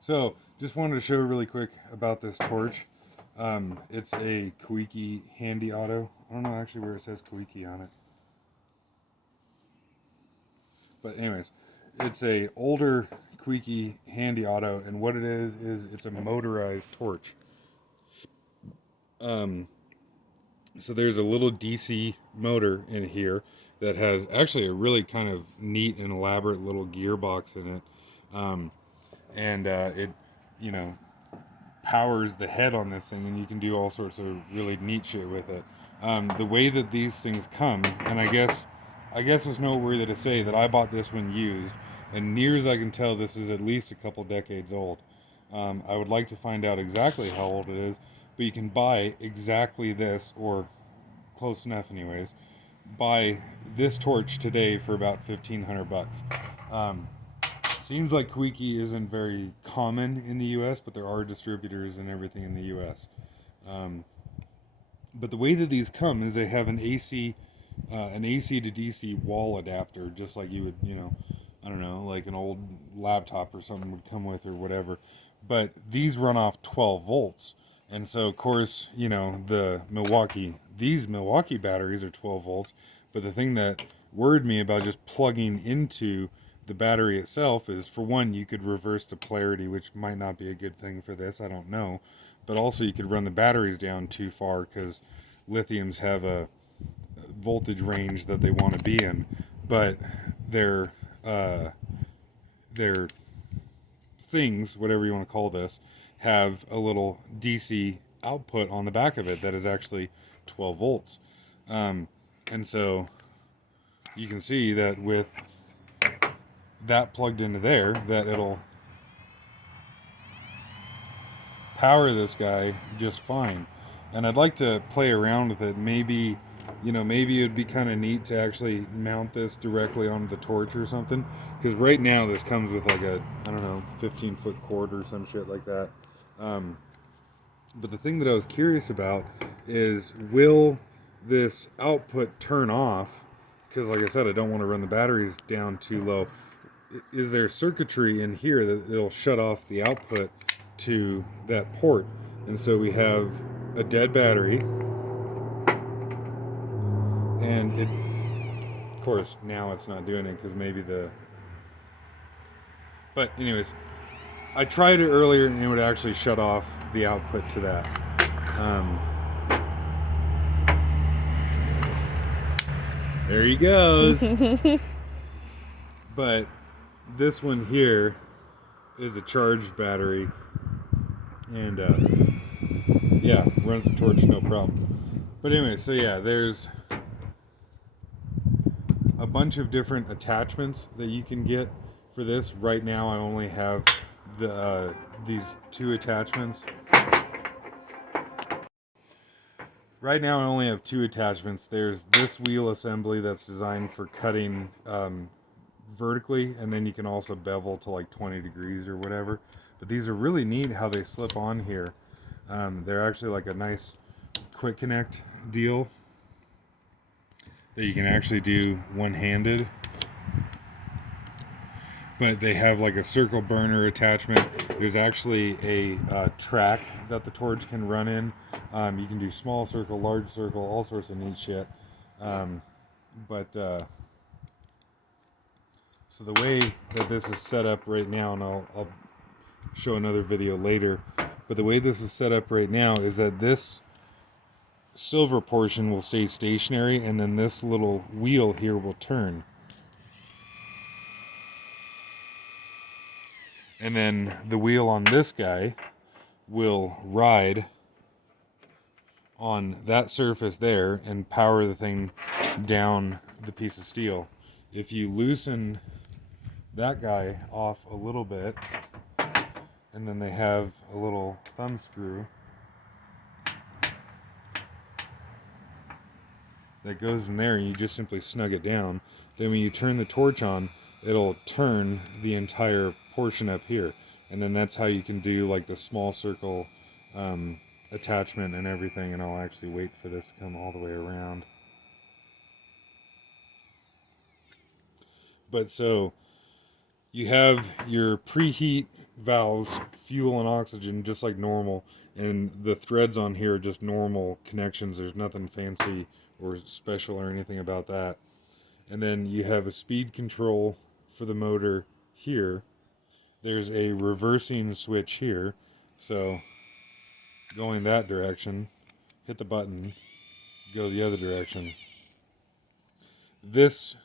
So, just wanted to show really quick about this torch. It's a Koike handy auto. I don't know actually where it says Koike on it. But anyways, it's a older Koike handy auto, and what it is it's a motorized torch. Um, so there's a little DC motor in here that has actually a really kind of neat and elaborate little gearbox in it. And it, you know, powers the head on this thing, and you can do all sorts of really neat shit with it. The way that these things come, and I guess it's noteworthy to say that I bought this one used, and near as I can tell, this is at least a couple decades old. I would like to find out exactly how old it is, but you can buy exactly this, or close enough, anyways. Buy this torch today for about $1,500. Um, Seems like Koike isn't very common in the U.S., but there are distributors and everything in the U.S. Um, but the way that these come is they have an AC to DC wall adapter, just like you would, I don't know, like an old laptop or something would come with or whatever. But these run off 12 volts. And so, of course, these Milwaukee batteries are 12 volts. But the thing that worried me about just plugging into the battery itself is, for one, you could reverse to polarity, which might not be a good thing for this. I don't know. But also, you could run the batteries down too far because lithiums have a voltage range that they want to be in. But their uh, their things, whatever you want to call this, have a little DC output on the back of it that is actually 12 volts. And so you can see that with that plugged into there, that it'll power this guy just fine. And I'd like to play around with it. Maybe it'd be kind of neat to actually mount this directly onto the torch or something. Because right now this comes with like a, I don't know, 15-foot cord or some shit like that. Um, but the thing that I was curious about is, will this output turn off? Because like I said, I don't want to run the batteries down too low. Is there circuitry in here that it'll shut off the output to that port? And so we have a dead battery, and it, of course, now it's not doing it because maybe but anyways, I tried it earlier and it would actually shut off the output to that. Um, there he goes. But this one here is a charged battery, and yeah, runs the torch no problem. But anyway, so yeah, there's a bunch of different attachments that you can get for this. Right now I only have these two attachments. Right now I only have two attachments. There's this wheel assembly that's designed for cutting vertically, and then you can also bevel to like 20 degrees or whatever. But these are really neat how they slip on here. They're actually like a nice quick connect deal that you can actually do one-handed. But they have like a circle burner attachment. There's actually a track that the torch can run in. You can do small circle, large circle, all sorts of neat shit. So the way that this is set up right now, and I'll show another video later, but the way this is set up right now is that this silver portion will stay stationary, and then this little wheel here will turn. And then the wheel on this guy will ride on that surface there and power the thing down the piece of steel. If you loosen that guy off a little bit, and then they have a little thumb screw that goes in there, and you just simply snug it down. Then when you turn the torch on, it'll turn the entire portion up here, and then that's how you can do like the small circle attachment and everything. And I'll actually wait for this to come all the way around. But so you have your preheat valves, fuel and oxygen, just like normal. And the threads on here are just normal connections. There's nothing fancy or special or anything about that. And then you have a speed control for the motor here. There's a reversing switch here. So going that direction, hit the button, go the other direction. This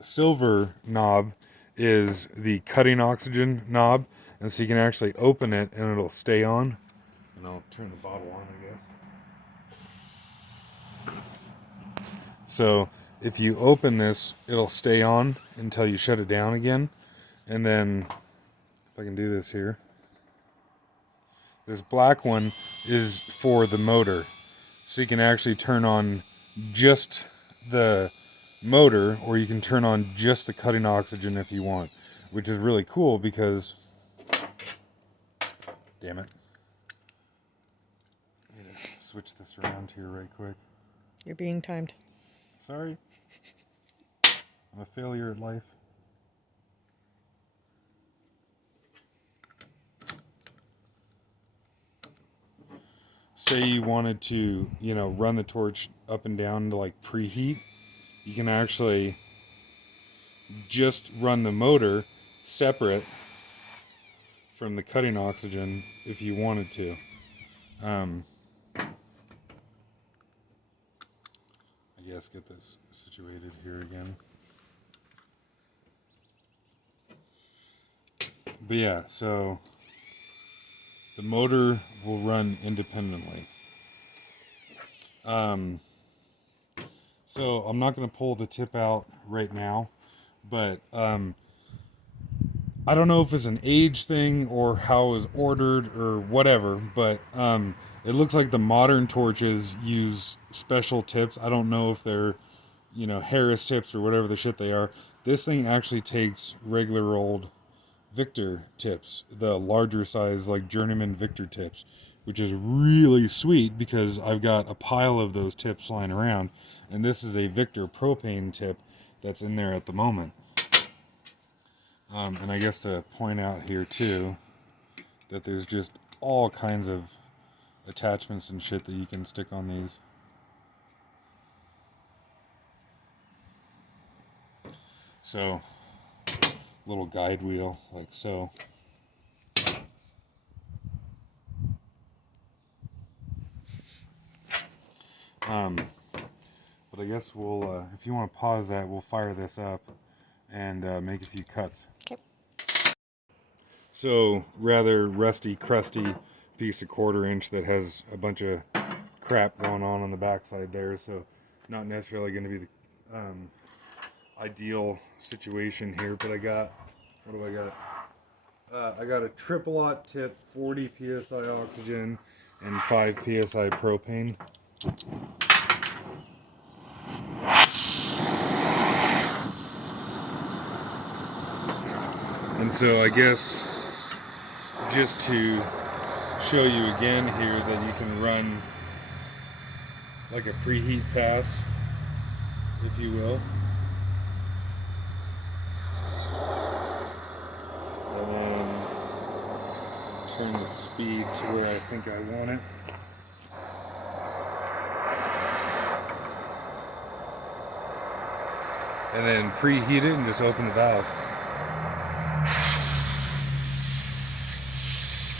silver knob is the cutting oxygen knob, and so you can actually open it and it'll stay on. And I'll turn the bottle on, I guess. So if you open this, it'll stay on until you shut it down again. And then, if I can do this here, this black one is for the motor. So you can actually turn on just the motor, or you can turn on just the cutting oxygen if you want, which is really cool because, damn it, I need to switch this around here right quick. You're being timed. Sorry, I'm a failure at life. Say you wanted to, run the torch up and down to like preheat, you can actually just run the motor separate from the cutting oxygen if you wanted to. I guess get this situated here again. But yeah, so the motor will run independently. So I'm not going to pull the tip out right now, but I don't know if it's an age thing or how it was ordered or whatever, but it looks like the modern torches use special tips. I don't know if they're, Harris tips or whatever the shit they are. This thing actually takes regular old Victor tips, the larger size, like Journeyman Victor tips, which is really sweet because I've got a pile of those tips lying around, and this is a Victor propane tip that's in there at the moment. And I guess to point out here too that there's just all kinds of attachments and shit that you can stick on these. So, little guide wheel like so. But I guess we'll, if you want to pause that, we'll fire this up and make a few cuts. Okay. So, rather rusty, crusty piece of 1/4 inch that has a bunch of crap going on the backside there. So, not necessarily going to be the ideal situation here. But I got, what do I got? I got a triple-aught tip, 40 psi oxygen, and 5 psi propane. And so I guess just to show you again here that you can run like a preheat pass, if you will. And then turn the speed to where I think I want it. And then preheat it and just open the valve.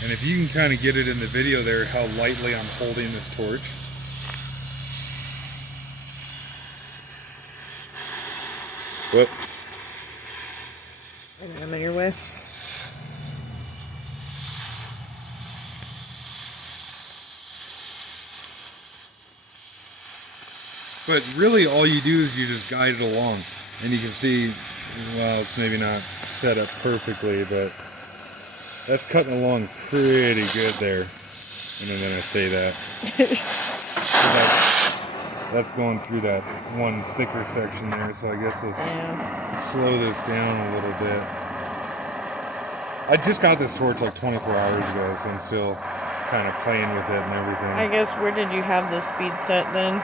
And if you can kind of get it in the video there, how lightly I'm holding this torch. What? I'm in your way. But really all you do is you just guide it along. And you can see, well, it's maybe not set up perfectly, but that's cutting along pretty good there. And then I say that. That's going through that one thicker section there, so I guess let's slow this down a little bit. I just got this torch like 24 hours ago, so I'm still kind of playing with it and everything. I guess, where did you have the speed set then?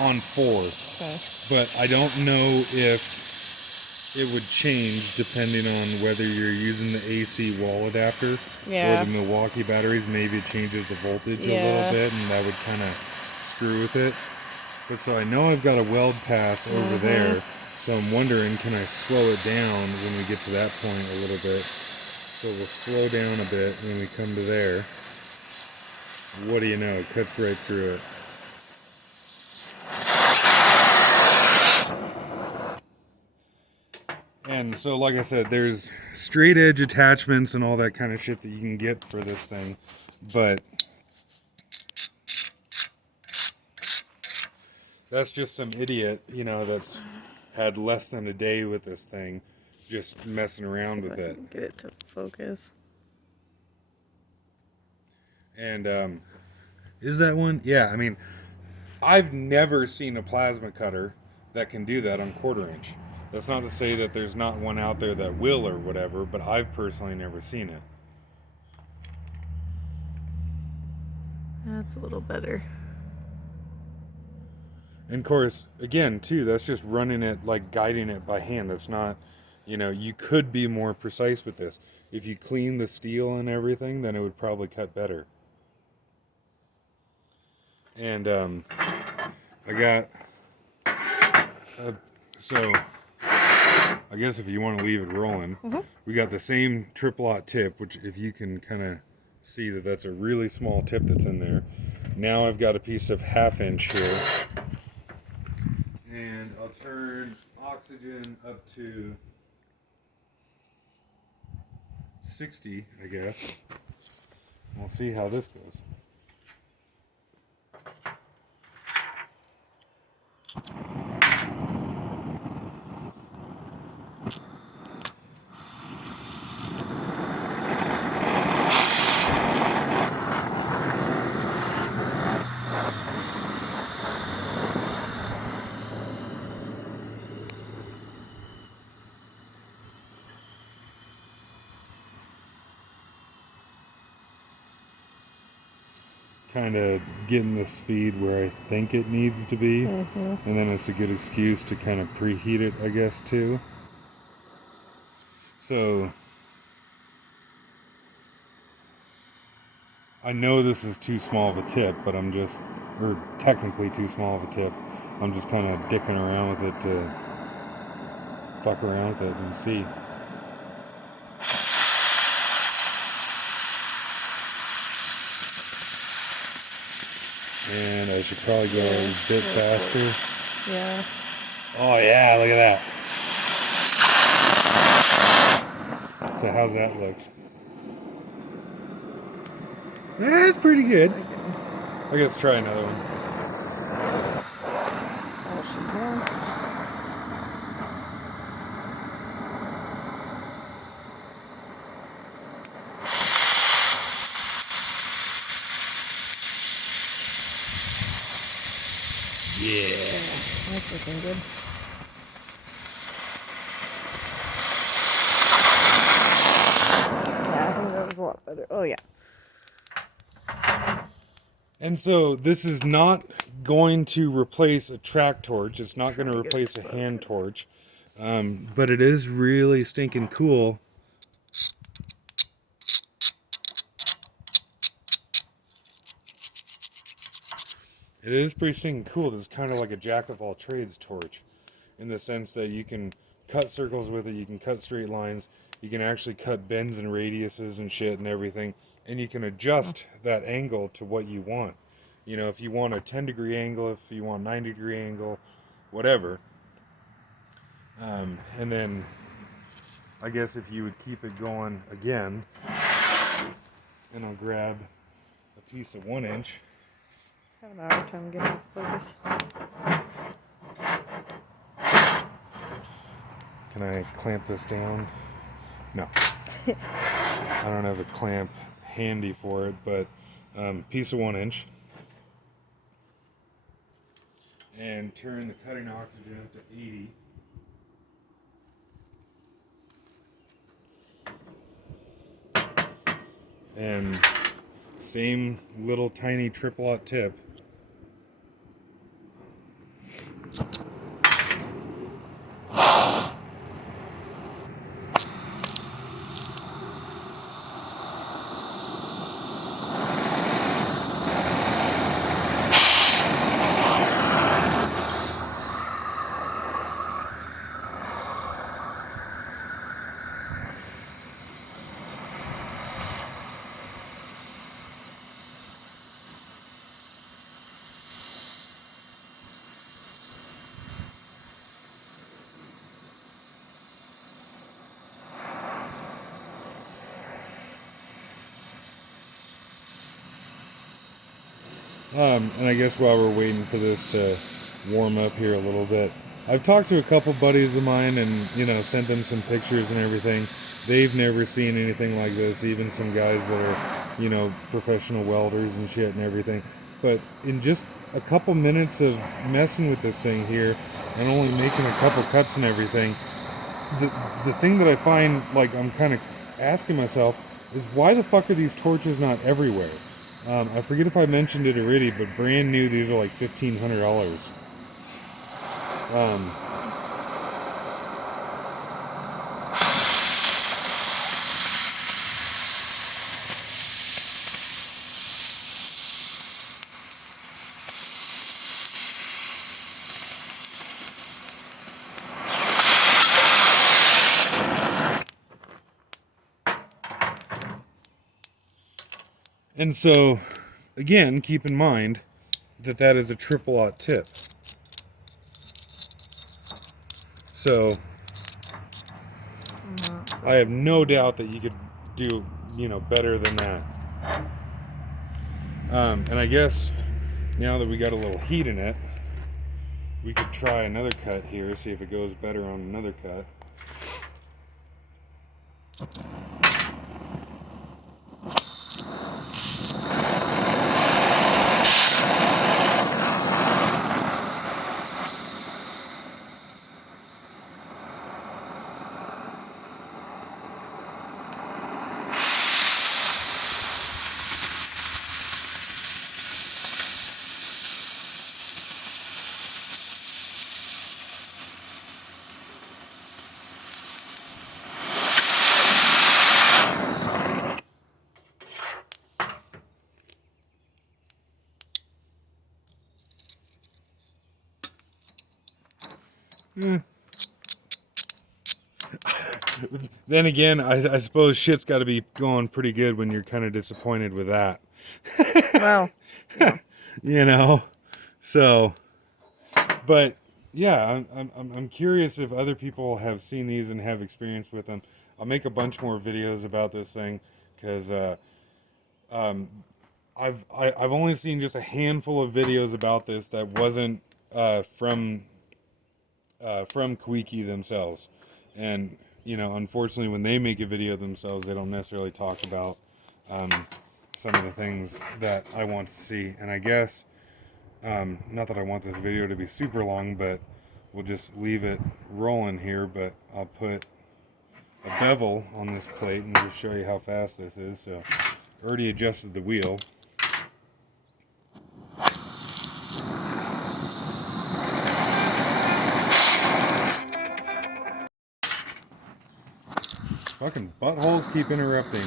On 4. Okay. But I don't know if it would change depending on whether you're using the AC wall adapter Yeah. or the Milwaukee batteries. Maybe it changes the voltage a little Yeah. bit, and that would kind of screw with it. But so I know I've got a weld pass over there, so I'm wondering, can I slow it down when we get to that point a little bit? So we'll slow down a bit when we come to there. What do you know? It cuts right through it. And so, like I said, there's straight edge attachments and all that kind of shit that you can get for this thing. But that's just some idiot, that's had less than a day with this thing, just messing around with it. Get it to focus. And is that one? Yeah, I mean, I've never seen a plasma cutter that can do that on 1/4 inch. That's not to say that there's not one out there that will or whatever, but I've personally never seen it. That's a little better. And of course, again, too, that's just running it, like guiding it by hand. That's not, you could be more precise with this. If you clean the steel and everything, then it would probably cut better. And I got, so I guess if you want to leave it rolling, we got the same triplet tip, which if you can kind of see that that's a really small tip that's in there. Now I've got a piece of 1/2 inch here. And I'll turn oxygen up to 60, I guess. We'll see how this goes. Kind of getting the speed where I think it needs to be, and then it's a good excuse to kind of preheat it, I guess, too. So I know this is too small of a tip, but or technically too small of a tip. I'm just kind of dicking around with it to fuck around with it and see. And I should probably go a bit faster. Yeah. Oh yeah, look at that. So how's that look? That's pretty good. I guess try another one. Yeah. That's looking good. Yeah, I think that was a lot better. Oh, yeah. And so this is not going to replace a track torch. It's not going to replace a hand torch. But it is really stinking cool. It is pretty stinking cool. It's kind of like a jack of all trades torch, in the sense that you can cut circles with it, you can cut straight lines, you can actually cut bends and radiuses and shit and everything, and you can adjust that angle to what you want. If you want a 10-degree angle, if you want a 90-degree angle, whatever. And then I guess if you would keep it going again, and I'll grab a piece of 1 inch. Having a hard time getting focus. Can I clamp this down? No. I don't have a clamp handy for it, but piece of 1 inch. And turn the cutting oxygen up to 80. And same little tiny triplet tip. And I guess while we're waiting for this to warm up here a little bit, I've talked to a couple buddies of mine and, sent them some pictures and everything. They've never seen anything like this, even some guys that are, professional welders and shit and everything. But in just a couple minutes of messing with this thing here and only making a couple cuts and everything, the thing that I find, like, I'm kind of asking myself is why the fuck are these torches not everywhere? I forget if I mentioned it already, but brand new, these are like $1,500. Um, and so, again, keep in mind that that is a triple-aught tip. So, I have no doubt that you could do, better than that. And I guess now that we got a little heat in it, we could try another cut here, see if it goes better on another cut. Then again, I suppose shit's got to be going pretty good when you're kind of disappointed with that. Well, yeah. So, but yeah, I'm curious if other people have seen these and have experience with them. I'll make a bunch more videos about this thing because I've only seen just a handful of videos about this that wasn't from koike themselves, and unfortunately, when they make a video themselves, they don't necessarily talk about some of the things that I want to see. And I guess not that I want this video to be super long, but we'll just leave it rolling here. But I'll put a bevel on this plate and just show you how fast this is. So already adjusted the wheel. Fucking buttholes keep interrupting.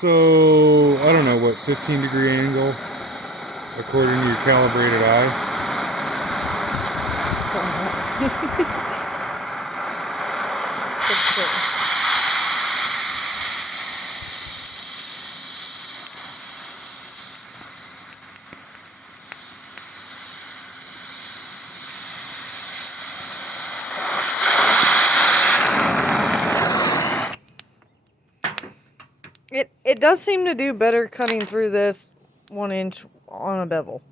So, I don't know, what, 15-degree angle, according to your calibrated eye? It does seem to do better cutting through this 1 inch on a bevel.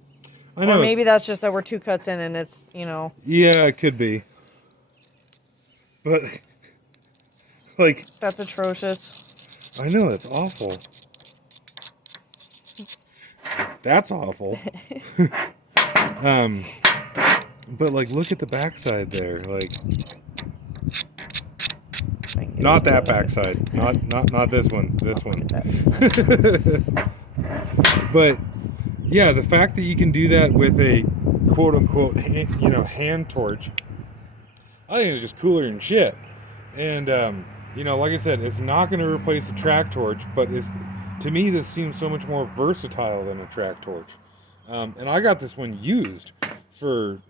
I know. Or maybe that's just that we're 2 cuts in and it's, Yeah, it could be. But, like... That's atrocious. I know, that's awful. That's awful. But, like, look at the backside there. Like... Not that backside. Not this one. This one. But yeah, the fact that you can do that with a quote unquote hand torch, I think it's just cooler than shit. And like I said, it's not going to replace the track torch, but to me this seems so much more versatile than a track torch. And I got this one used for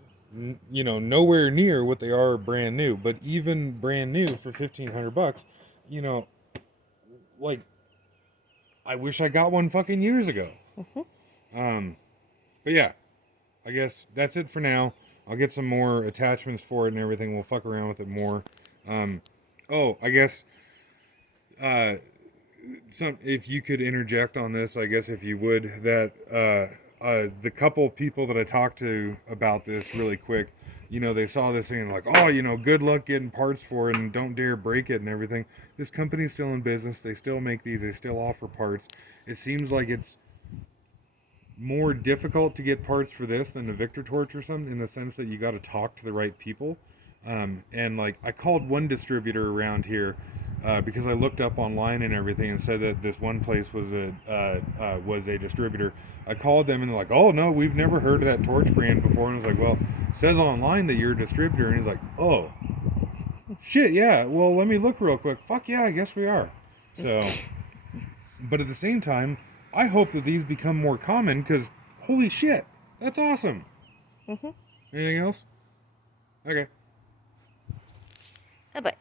nowhere near what they are brand new, but even brand new for $1,500, like I wish I got one fucking years ago. But yeah, I guess that's it for now. I'll get some more attachments for it and everything. We'll fuck around with it more. Oh, I guess some if you could interject on this, I guess if you would, that the couple people that I talked to about this really quick, they saw this thing and like, oh, good luck getting parts for it and don't dare break it and everything. This company's still in business. They still make these. They still offer parts. It seems like it's more difficult to get parts for this than the Victor Torch or something, in the sense that you got to talk to the right people. And like I called one distributor around here because I looked up online and everything and said that this one place was a distributor. I called them and they're like, "Oh no, we've never heard of that torch brand before." And I was like, "Well, it says online that you're a distributor." And he's like, "Oh, shit, yeah. Well, let me look real quick." Fuck yeah, I guess we are. So, but at the same time, I hope that these become more common because holy shit, that's awesome. Mm-hmm. Anything else? Okay. Bye-bye.